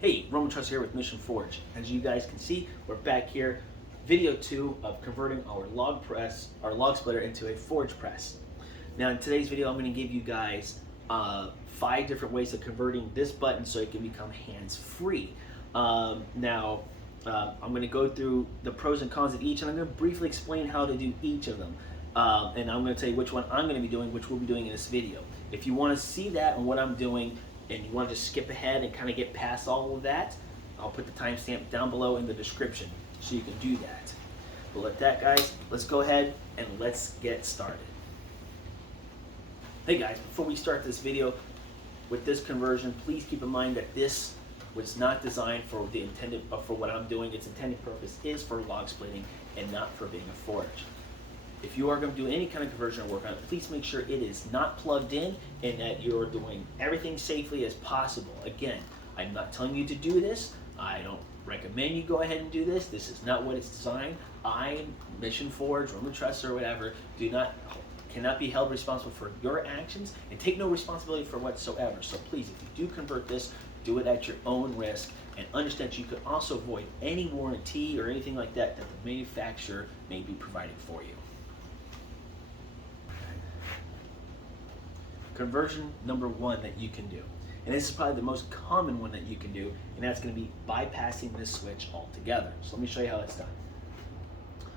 Hey, Roman Trust here with Mission Forge. As you guys can see, we're back here, video 2 of converting our log splitter into a forge press. Now in today's video, I'm going to give you guys 5 different ways of converting this button so it can become hands-free. I'm going to go through the pros and cons of each, and I'm going to briefly explain how to do each of them. And I'm going to tell you which one I'm going to be doing, which we'll be doing in this video. If you want to see that and what I'm doing, and you want to just skip ahead and kind of get past all of that, I'll put the timestamp down below in the description so you can do that. But with that, guys, let's go ahead and let's get started. Hey guys, before we start this video with this conversion, please keep in mind that this was not designed for the intended, for what I'm doing. Its intended purpose is for log splitting and not for being a forge. If you are going to do any kind of conversion or work on it, please make sure it is not plugged in and that you're doing everything safely as possible. Again, I'm not telling you to do this. I don't recommend you go ahead and do this. This is not what it's designed. I, Mission Forge, Roman Trust, or whatever, cannot be held responsible for your actions and take no responsibility for whatsoever. So please, if you do convert this, do it at your own risk, and understand you could also avoid any warranty or anything like that that the manufacturer may be providing for you. Conversion number 1 that you can do, and this is probably the most common one that you can do, and that's going to be bypassing this switch altogether. So let me show you how that's done.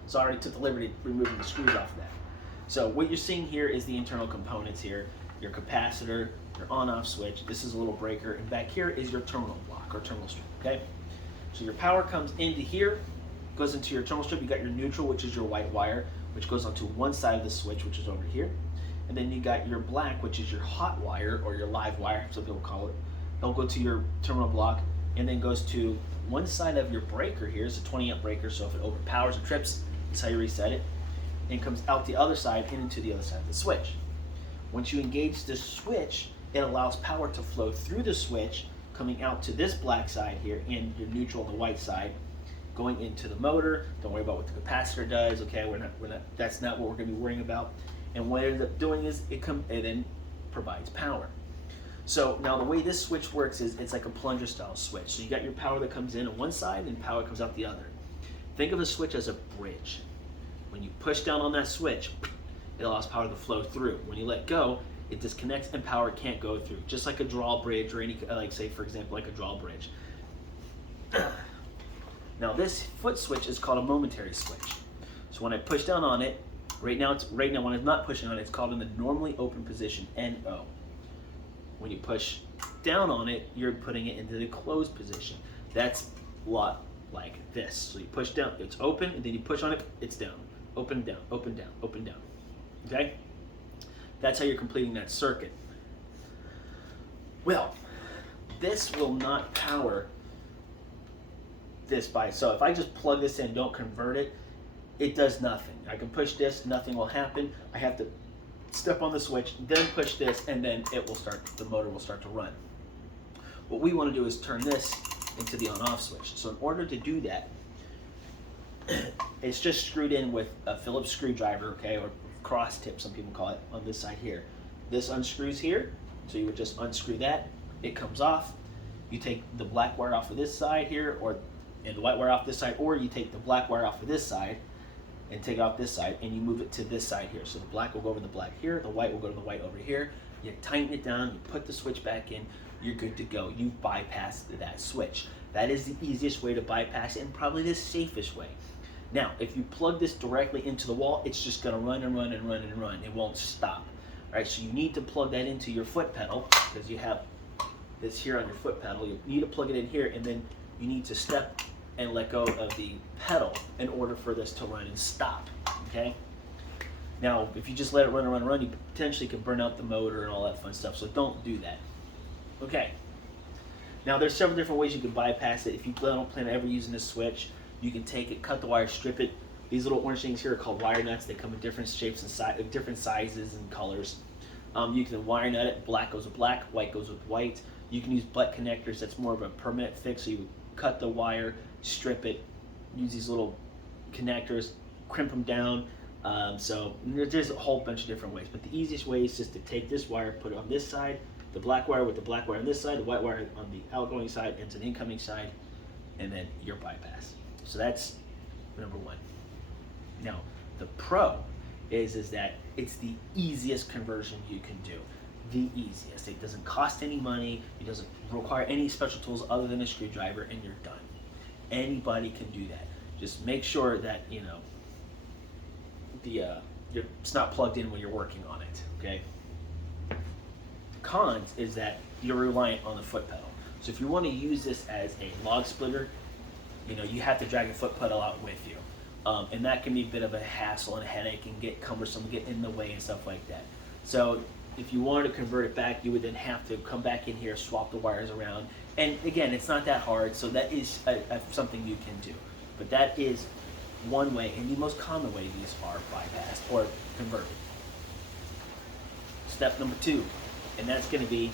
So I already took the liberty of removing the screws off of that. So what you're seeing here is the internal components here, your capacitor, your on-off switch, this is a little breaker, and back here is your terminal block or terminal strip, okay? So your power comes into here, goes into your terminal strip. You got your neutral, which is your white wire, which goes onto one side of the switch, which is over here. And then you got your black, which is your hot wire or your live wire, some people call it. It'll go to your terminal block and then goes to one side of your breaker here. It's a 20 amp breaker, so if it overpowers or trips, that's how you reset it. And comes out the other side and into the other side of the switch. Once you engage the switch, it allows power to flow through the switch, coming out to this black side here and your neutral on the white side, going into the motor. Don't worry about what the capacitor does, okay? That's not what we're gonna be worrying about. And what it ends up doing is it then provides power. So now the way this switch works is it's like a plunger style switch. So you got your power that comes in on one side and power comes out the other. Think of a switch as a bridge. When you push down on that switch, it allows power to flow through. When you let go, it disconnects and power can't go through. Just like a drawbridge or any, like say for example, like a drawbridge. Now this foot switch is called a momentary switch. So when I push down on it, Right now when I'm not pushing on it, it's called in the normally open position, NO. When you push down on it, you're putting it into the closed position. That's a lot like this. So you push down, it's open, and then you push on it, it's down. Open, down, open, down, open, down. Okay? That's how you're completing that circuit. Well, this will not power this so if I just plug this in, don't convert it, it does nothing. I can push this, nothing will happen. I have to step on the switch, then push this, and then the motor will start to run. What we want to do is turn this into the on-off switch. So in order to do that, it's just screwed in with a Phillips screwdriver, okay, or cross tip, some people call it, on this side here. This unscrews here, so you would just unscrew that. It comes off. You take the black wire off of this side here, and the white wire off this side, or you take the black wire off of this side, and take it off this side, and you move it to this side here. So the black will go over the black here, the white will go to the white over here. You tighten it down, you put the switch back in, you're good to go. You bypass that switch. That is the easiest way to bypass it and probably the safest way. Now, if you plug this directly into the wall, it's just gonna run and run and run and run. It won't stop. All right, so you need to plug that into your foot pedal because you have this here on your foot pedal. You need to plug it in here, and then you need to step and let go of the pedal in order for this to run and stop, okay? Now, if you just let it run and run and run, you potentially can burn out the motor and all that fun stuff, so don't do that. Okay, now there's several different ways you can bypass it. If you don't plan on ever using this switch, you can take it, cut the wire, strip it. These little orange things here are called wire nuts. They come in different shapes and different sizes and colors. You can wire nut it, black goes with black, white goes with white. You can use butt connectors, that's more of a permanent fix, so you cut the wire, strip it, use these little connectors, crimp them down. So there's a whole bunch of different ways, but the easiest way is just to take this wire, put it on this side, the black wire with the black wire on this side, the white wire on the outgoing side into the incoming side, and then your bypass. So that's number one. Now, the pro is that it's the easiest conversion you can do. The easiest. It doesn't cost any money. It doesn't require any special tools other than a screwdriver, and you're done. Anybody can do that. Just make sure that, you know, it's not plugged in when you're working on it, okay? Cons is that you're reliant on the foot pedal. So if you want to use this as a log splitter, you know, you have to drag a foot pedal out with you. And that can be a bit of a hassle and a headache and get cumbersome, get in the way and stuff like that. So if you wanted to convert it back, you would then have to come back in here, swap the wires around. And again, it's not that hard, so that is something you can do. But that is one way, and the most common way these are bypassed or converted. Step number 2, and that's going to be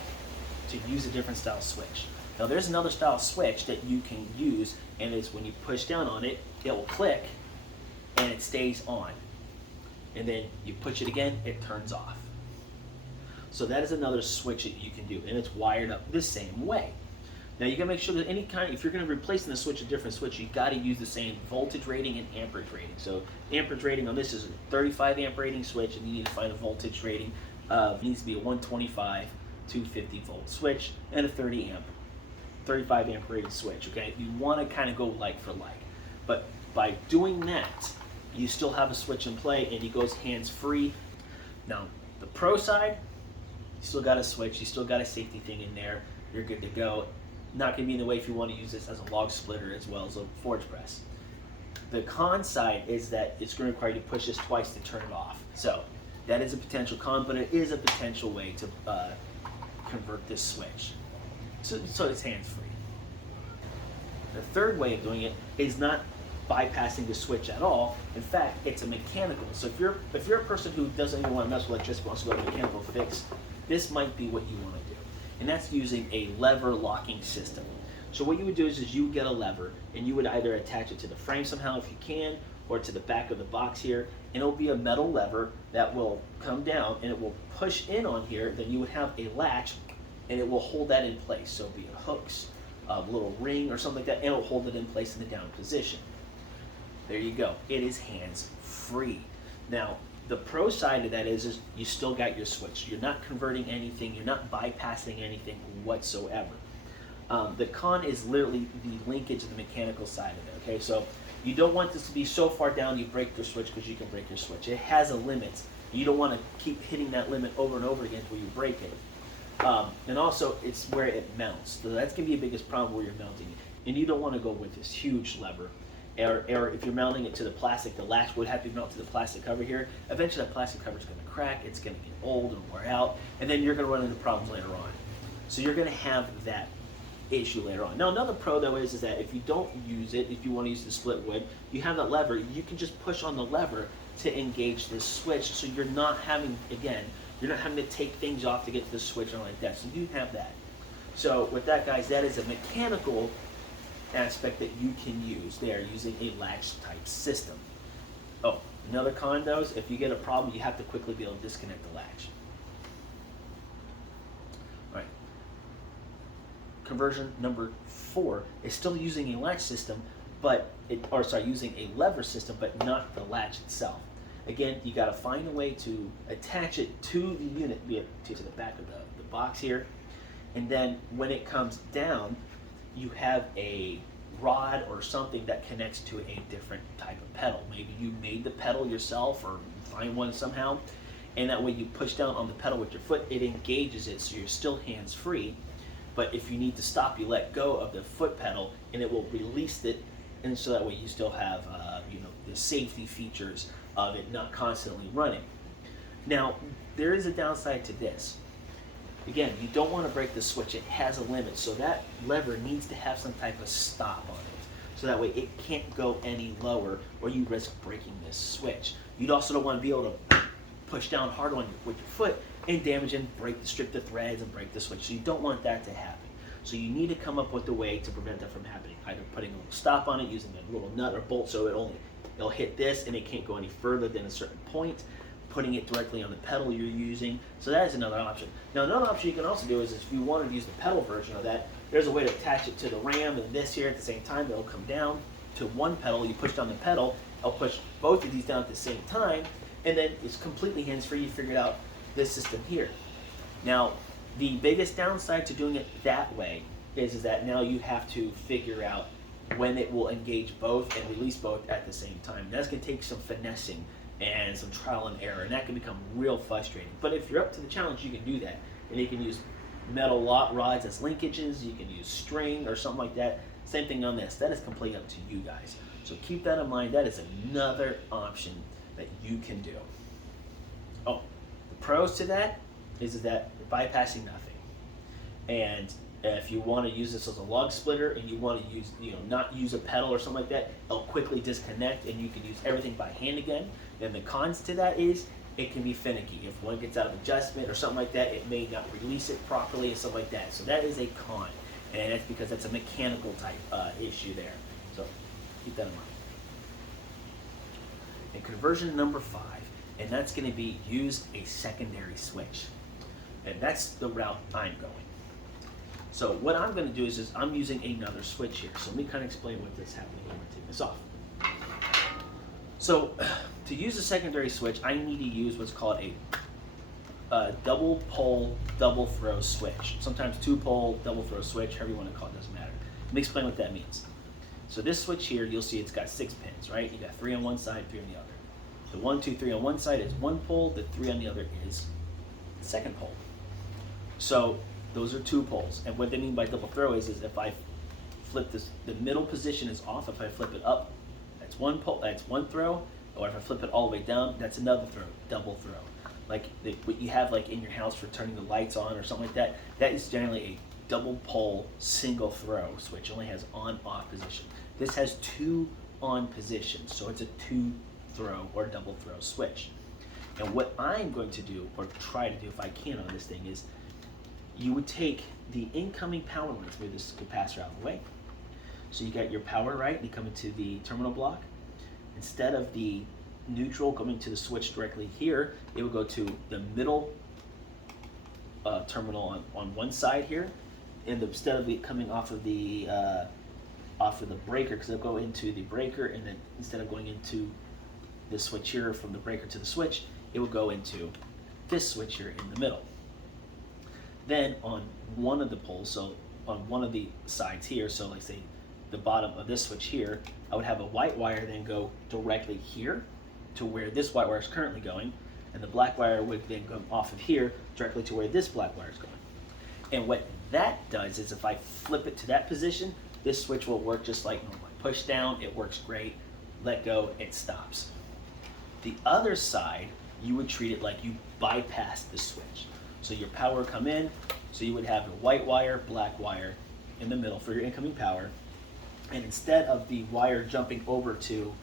to use a different style switch. Now there's another style switch that you can use, and it's when you push down on it, it will click and it stays on. And then you push it again, it turns off. So that is another switch that you can do, and it's wired up the same way. Now you gotta make sure that if you're gonna replace the switch a different switch, you gotta use the same voltage rating and amperage rating. So amperage rating on this is a 35 amp rating switch, and you need to find a voltage rating of, it needs to be a 125 250 volt switch and a 35 amp rated switch, okay? You wanna kinda go like for like. But by doing that, you still have a switch in play and it goes hands-free. Now, the pro side, you still got a switch, you still got a safety thing in there, you're good to go. Not going to be in the way if you want to use this as a log splitter as well as a forge press. The con side is that it's going to require you to push this twice to turn it off. So that is a potential con, but it is a potential way to convert this switch. So it's hands-free. The third way of doing it is not bypassing the switch at all. In fact, it's a mechanical. So if you're a person who doesn't even want to mess with electricity, wants to go to a mechanical fix, this might be what you want to do. And that's using a lever locking system. So what you would do is you would get a lever, and you would either attach it to the frame somehow if you can, or to the back of the box here, and it'll be a metal lever that will come down and it will push in on here. Then you would have a latch, and it will hold that in place. So be it hooks, a little ring or something like that, and it'll hold it in place in the down position. There you go. It is hands-free. Now, the pro side of that is you still got your switch. You're not converting anything. You're not bypassing anything whatsoever. The con is literally the linkage of the mechanical side of it, okay? So you don't want this to be so far down you break your switch, because you can break your switch. It has a limit. You don't want to keep hitting that limit over and over again until you break it. And also, it's where it mounts. So that's going to be the biggest problem where you're mounting it. And you don't want to go with this huge lever. Or if you're mounting it to the plastic, the latch would have to be mounted to the plastic cover here. Eventually that plastic cover is going to crack, it's going to get old and wear out, and then you're going to run into problems later on. So you're going to have that issue later on. Now another pro though is that if you don't use it, if you want to use the split wood, you have that lever, you can just push on the lever to engage this switch, so you're not having, again, you're not having to take things off to get to the switch or like that. So you have that. So with that, guys, that is a mechanical aspect that you can use there using a latch type system. Oh, another con though is if you get a problem, you have to quickly be able to disconnect the latch. All right. Conversion number 4 is still using a latch system, using a lever system, but not the latch itself. Again, you got to find a way to attach it to the unit, be it to the back of the box here, and then when it comes down, you have a rod or something that connects to a different type of pedal. Maybe you made the pedal yourself or find one somehow, and that way you push down on the pedal with your foot, it engages it, so you're still hands-free. But if you need to stop, you let go of the foot pedal and it will release it, and so that way you still have the safety features of it not constantly running. Now, there is a downside to this. Again, you don't want to break the switch. It has a limit, so that lever needs to have some type of stop on it, so that way it can't go any lower or you risk breaking this switch. You also don't want to be able to push down hard with your foot and damage and strip the threads and break the switch. So you don't want that to happen. So you need to come up with a way to prevent that from happening, either putting a little stop on it, using a little nut or bolt so it'll hit this and it can't go any further than a certain point, putting it directly on the pedal you're using. So that is another option. Now another option you can also do is if you wanted to use the pedal version of that, there's a way to attach it to the ram and this here at the same time. It'll come down to one pedal. You push down the pedal, it'll push both of these down at the same time, and then it's completely hands-free. You figured out this system here. Now, the biggest downside to doing it that way is that now you have to figure out when it will engage both and release both at the same time. That's going to take some finessing and some trial and error, and that can become real frustrating. But if you're up to the challenge, you can do that. And you can use metal rods as linkages, you can use string or something like that. Same thing on this. That is completely up to you guys. So keep that in mind. That is another option that you can do. Oh, the pros to that is that you're bypassing nothing. And if you want to use this as a log splitter and you want to use, not use a pedal or something like that, it'll quickly disconnect and you can use everything by hand again. And the cons to that is it can be finicky. If one gets out of adjustment or something like that, it may not release it properly and stuff like that. So that is a con. And that's because that's a mechanical type issue there. So keep that in mind. And conversion number 5, and that's going to be use a secondary switch. And that's the route I'm going. So what I'm going to do is I'm using another switch here. So let me kind of explain what this is happening. I'm going to take this off. So to use a secondary switch, I need to use what's called a double pole, double throw switch. Sometimes 2-pole, double throw switch, however you want to call it, doesn't matter. Let me explain what that means. So this switch here, you'll see it's got 6 pins, right? You got 3 on one side, 3 on the other. The 1, 2, 3 on one side is one pole, the 3 on the other is the second pole. So those are 2 poles. And what they mean by double throw is if I flip this, the middle position is off. If I flip it up, that's one pole, that's one throw. Or if I flip it all the way down, that's another throw, double throw. Like what you have like in your house for turning the lights on or something like that, that is generally a double pole, single throw switch. It only has on, off position. This has 2 on positions, so it's a 2 throw or double throw switch. And what I'm going to do, or try to do if I can on this thing, is you would take the incoming power lines, move this capacitor out of the way. So you got your power, right? You come into the terminal block. Instead of the neutral coming to the switch directly here, it will go to the middle terminal on one side here, and instead of it coming off of the breaker, because it'll go into the breaker, and then instead of going into the switch here from the breaker to the switch, it will go into this switch here in the middle. Then on one of the poles, so on one of the sides here, so like say the bottom of this switch here, I would have a white wire then go directly here to where this white wire is currently going, and the black wire would then come off of here directly to where this black wire is going. And what that does is if I flip it to that position, this switch will work just like normal. Push down, it works great. Let go, it stops. The other side, you would treat it like you bypassed the switch. So your power would come in, so you would have a white wire, black wire in the middle for your incoming power. And instead of the wire jumping over to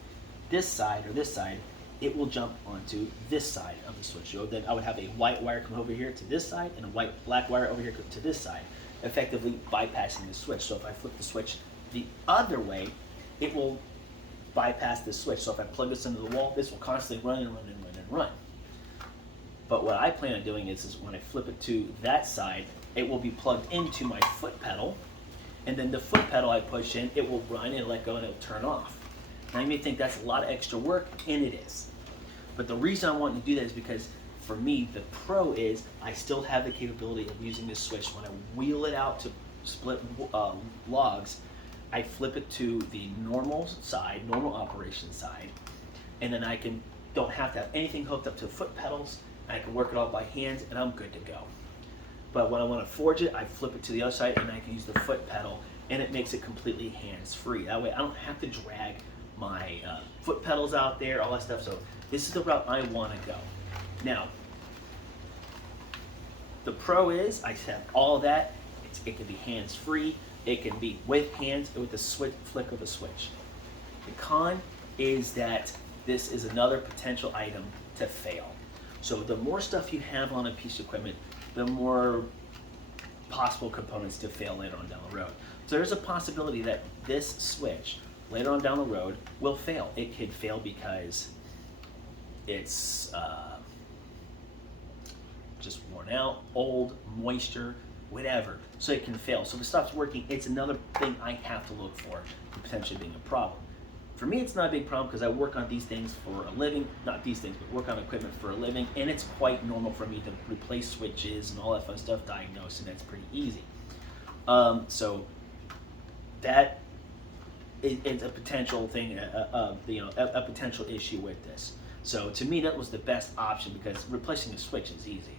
this side or this side, it will jump onto this side of the switch. So then I would have a white wire come over here to this side and a black wire over here to this side, effectively bypassing the switch. So if I flip the switch the other way, it will bypass this switch. So if I plug this into the wall, this will constantly run and run and run and run. But what I plan on doing is when I flip it to that side, it will be plugged into my foot pedal, and then the foot pedal I push in, it will run and let go and it'll turn off. Now you may think that's a lot of extra work, and it is. But the reason I want to do that is because for me, the pro is I still have the capability of using this switch. When I wheel it out to split logs, I flip it to the normal side, normal operation side, and then I don't have to have anything hooked up to the foot pedals. I can work it all by hand, and I'm good to go. But when I want to forge it, I flip it to the other side, and I can use the foot pedal, and it makes it completely hands-free. That way, I don't have to drag my foot pedals out there, all that stuff. So this is the route I want to go. Now, the pro is I have all that. It can be hands-free. It can be with hands or with the flick of a switch. The con is that this is another potential item to fail. So the more stuff you have on a piece of equipment, the more possible components to fail later on down the road. So there's a possibility that this switch later on down the road will fail. It could fail because it's just worn out, old, moisture, whatever, so it can fail. So if it stops working, it's another thing I have to look for potentially being a problem. For me, it's not a big problem because I work on these things for a living, not these things, but work on equipment for a living, and it's quite normal for me to replace switches and all that fun stuff, diagnose, and that's pretty easy. So that is a potential thing, a potential issue with this. So to me, that was the best option because replacing a switch is easy.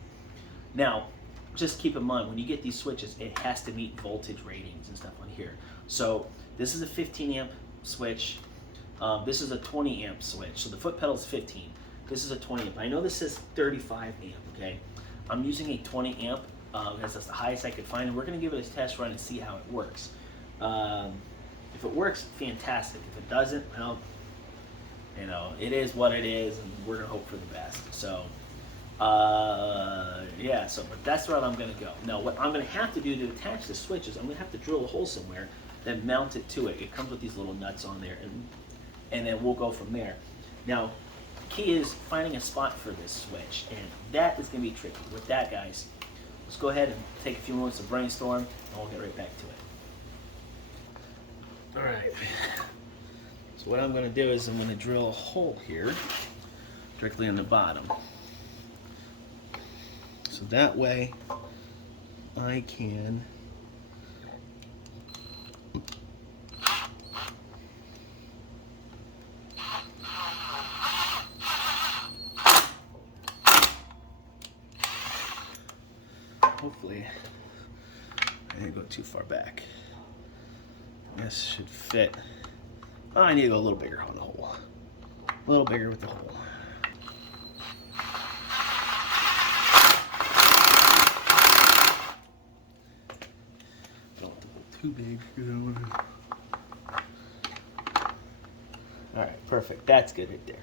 Now, just keep in mind, when you get these switches, it has to meet voltage ratings and stuff on here. So this is a 15 amp switch. This is a 20 amp switch. So the foot pedal is 15. This is a 20 amp. I know this says 35 amp, okay? I'm using a 20 amp because that's the highest I could find, and we're gonna give it a test run and see how it works. If it works, fantastic. If it doesn't, well, you know, it is what it is, and we're gonna hope for the best. So, yeah, but that's where I'm gonna go. Now, what I'm gonna have to do to attach the switch is I'm gonna have to drill a hole somewhere, then mount it to it. It comes with these little nuts on there, and then we'll go from there. Now, the key is finding a spot for this switch, and that is gonna be tricky. With that, guys, let's go ahead and take a few moments to brainstorm, and we'll get right back to it. All right. So what I'm going to do is I'm going to drill a hole here directly on the bottom. So that way I can hopefully I didn't go too far back. This should fit. Oh, I need to go a little bigger on the hole. A little bigger with the hole. Don't want the hole too big. Alright, perfect. That's good right there.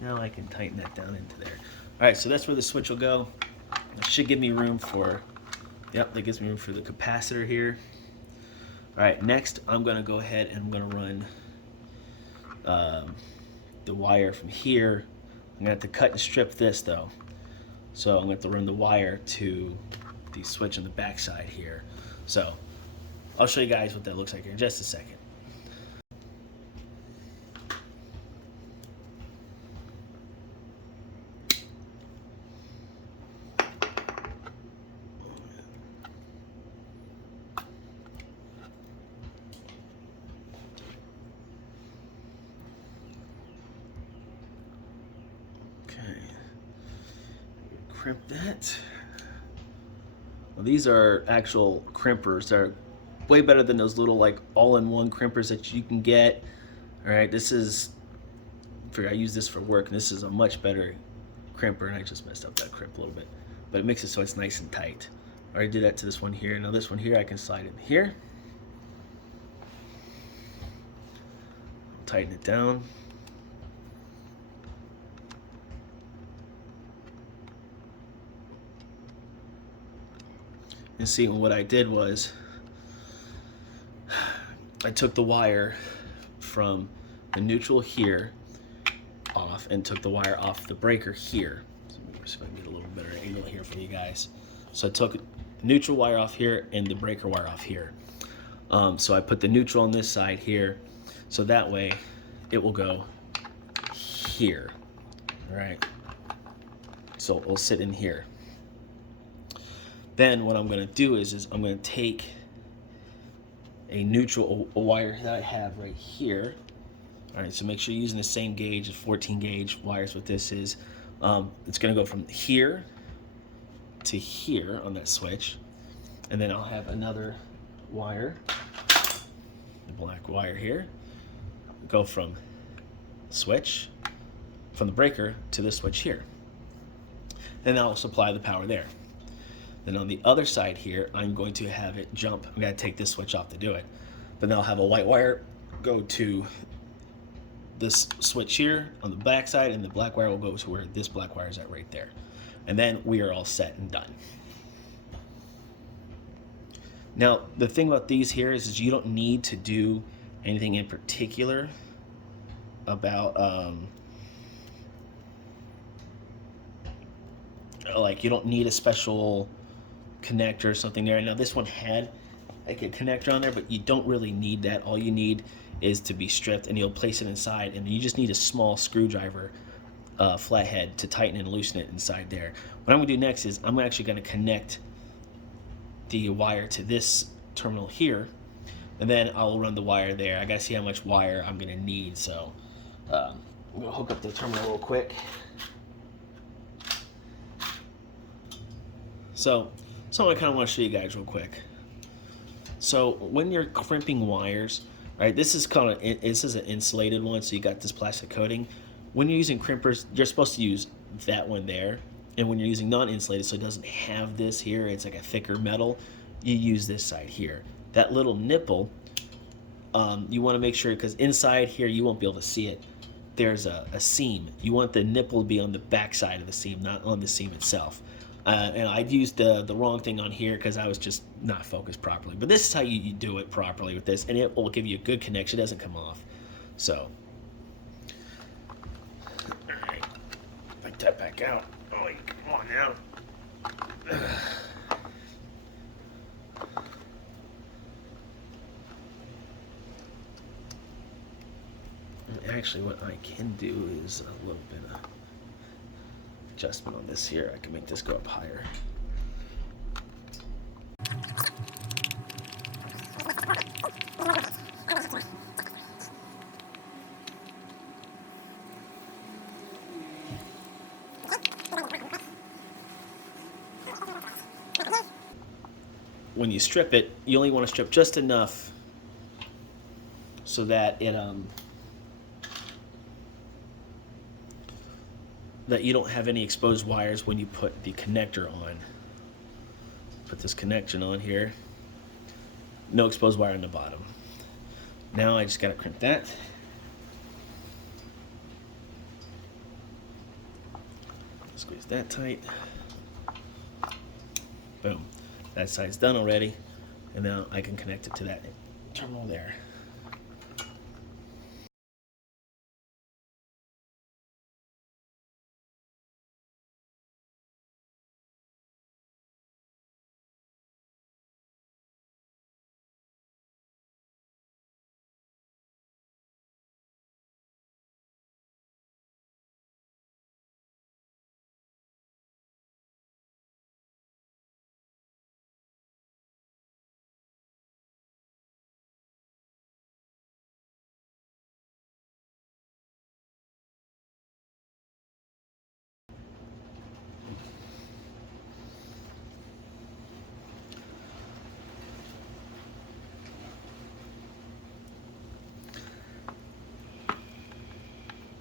Now I can tighten that down into there. Alright, so that's where the switch will go. It should give me room for, yep, that gives me room for the capacitor here. Alright, next I'm going to go ahead and I'm going to run the wire from here. I'm going to have to cut and strip this though. So I'm going to have to run the wire to the switch on the back side here. So I'll show you guys what that looks like here in just a second. Crimp that. Well, these are actual crimpers. They're way better than those little like all-in-one crimpers that you can get. All right, this is, I use this for work, and this is a much better crimper, and I just messed up that crimp a little bit, but it makes it so it's nice and tight. I already did that to this one here. Now this one here I can slide in here, tighten it down. And see, what I did was I took the wire from the neutral here off and took the wire off the breaker here. So let me see if I can get a little better angle here for you guys. So I took the neutral wire off here and the breaker wire off here. So I put the neutral on this side here, so that way it will go here. All right. So it will sit in here. Then what I'm going to do is I'm going to take a neutral wire that I have right here. All right, so make sure you're using the same gauge, 14 gauge wires. What this is, it's going to go from here to here on that switch, and then I'll have another wire, the black wire here, go from switch, from the breaker to the switch here, and that'll supply the power there. Then on the other side here, I'm going to have it jump. I'm going to take this switch off to do it. But then I'll have a white wire go to this switch here on the back side, and the black wire will go to where this black wire is at right there. And then we are all set and done. Now, the thing about these here is you don't need to do anything in particular about like you don't need a special connector or something there. Now this one had like a connector on there, but you don't really need that. All you need is to be stripped, and you'll place it inside, and you just need a small screwdriver flathead to tighten and loosen it inside there. What I'm gonna do next is I'm actually gonna connect the wire to this terminal here, and then I'll run the wire there. I gotta see how much wire I'm gonna need, so I'm gonna hook up the terminal real quick. So I kind of want to show you guys real quick. So when you're crimping wires, right, this is an insulated one, so you got this plastic coating. When you're using crimpers, you're supposed to use that one there, and when you're using non-insulated, so it doesn't have this here, it's like a thicker metal, you use this side here. That little nipple, you want to make sure, because inside here you won't be able to see it, there's a seam. You want the nipple to be on the back side of the seam, not on the seam itself. And I used the wrong thing on here because I was just not focused properly. But this is how you do it properly with this, and it will give you a good connection. It doesn't come off. So, all right, take that back out. Oh, come on now. Actually, what I can do is a little bit of adjustment on this here. I can make this go up higher. When you strip it, you only want to strip just enough so that it that you don't have any exposed wires when you put the connector on. Put this connection on here. No exposed wire on the bottom. Now I just gotta crimp that. Squeeze that tight. Boom. That side's done already. And now I can connect it to that terminal there.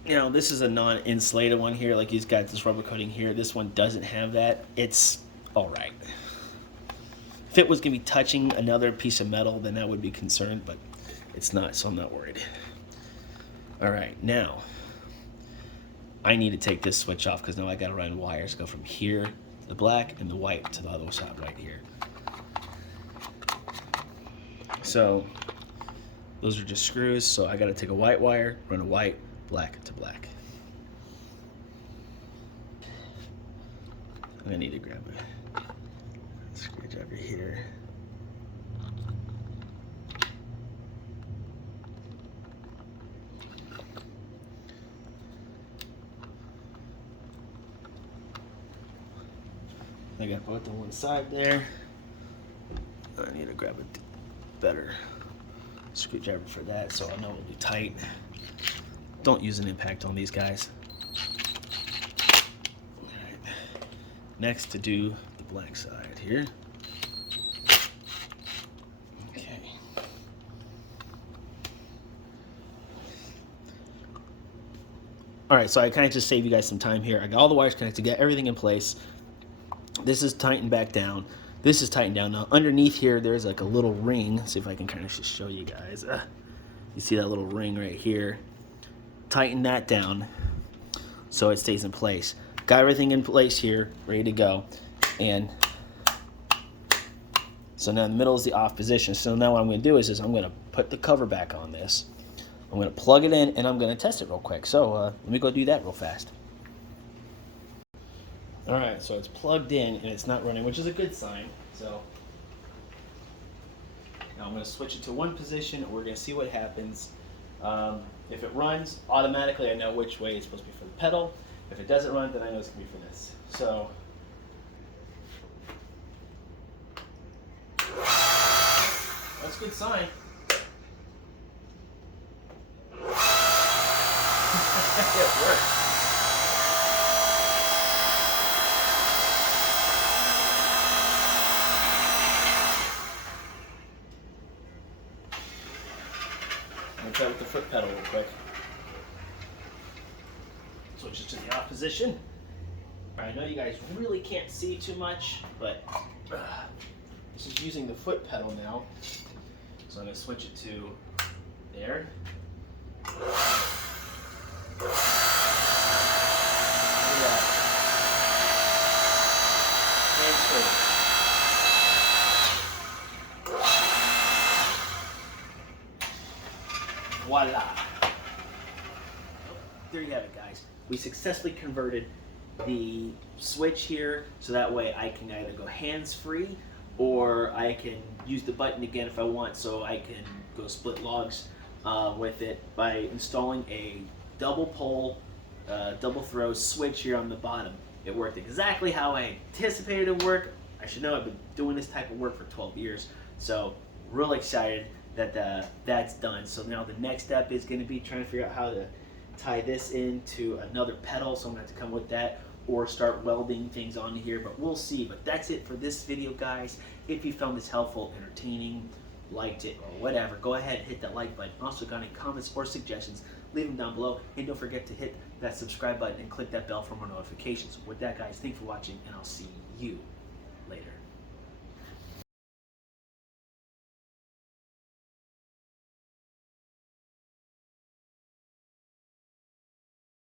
You know, this is a non-insulated one here, like he's got this rubber coating here. This one doesn't have that. It's all right. If it was gonna be touching another piece of metal, then I would be concerned, but it's not, so I'm not worried. All right, now I need to take this switch off because now I gotta run wires, go from here to the black and the white to the other side right here. So those are just screws, so I gotta take a white wire, run a white, black to black. I'm gonna need to grab a screwdriver here. I got both on one side there. I need to grab a better screwdriver for that so I know it'll be tight. Don't use an impact on these guys. All right. Next, to do the black side here. Okay. All right, so I kind of just saved you guys some time here. I got all the wires connected, got everything in place. This is tightened back down. This is tightened down. Now, underneath here, there's like a little ring. Let's see if I can kind of just show you guys. You see that little ring right here? Tighten that down so it stays in place. Got everything in place here, ready to go. And so now in the middle is the off position. So now what I'm going to do is I'm going to put the cover back on this. I'm going to plug it in and I'm going to test it real quick. So let me go do that real fast. All right, so it's plugged in and it's not running, which is a good sign. So now I'm going to switch it to one position and we're going to see what happens. If it runs, automatically I know which way it's supposed to be for the pedal. If it doesn't run, then I know it's going to be for this. So that's a good sign. It works. I'm going to try with the foot pedal real quick. Switch it to the off position. I know you guys really can't see too much, but this is using the foot pedal now. So I'm going to switch it to there. Voila! There you have it, guys. We successfully converted the switch here, so that way I can either go hands-free or I can use the button again if I want, so I can go split logs with it by installing a double pole, double throw switch here on the bottom. It worked exactly how I anticipated it would work. I should know I've been doing this type of work for 12 years, so really excited that that's done. So now the next step is going to be trying to figure out how to tie this into another pedal, so I'm going to have to come with that or start welding things on here, but we'll see. But that's it for this video, guys. If you found this helpful, entertaining, liked it, or whatever, go ahead and hit that like button. Also, got any comments or suggestions, leave them down below, and don't forget to hit that subscribe button and click that bell for more notifications. With that, guys, thanks for watching, and I'll see you later.